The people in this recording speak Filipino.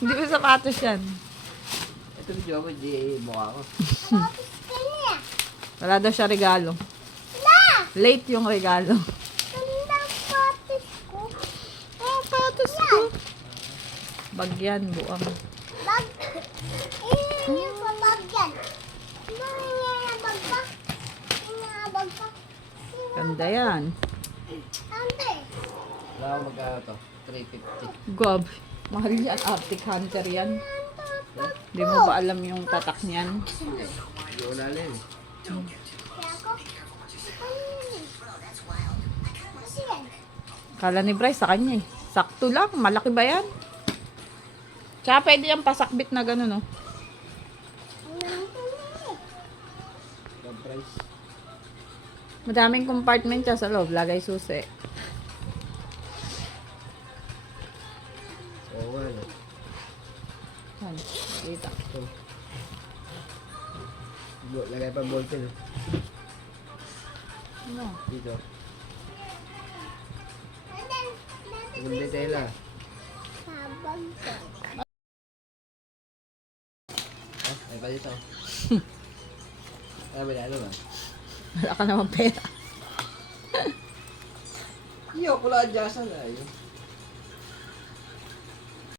Hindi mo sapatos yan. Ito video ako, di mukha ko. Wala daw siya regalo. Late yung regalo. Sapatos ko. Bag yan, buang. Ganda yan. Wala akong magkano to. 350. Gob. Mahal yan. Arctic Hunter yan. Hindi mo ba alam yung tatak niyan? Hindi ko lalim. Kala ni Bryce sa kanya eh. Sakto lang. Malaki ba yan? Tsaka pwede yung pasakbit na gano'n, no? The price. Madaming compartment siya sa loob. Lagay susi. Oo nga, no. Yan. Kita. Ito. Lagay pa ball pen, no? Ano? Dito. Ang detail, ah. Ay pa dito. Ay, wala naman. Wala ka naman pera. Iyo, pula adyasan na yun.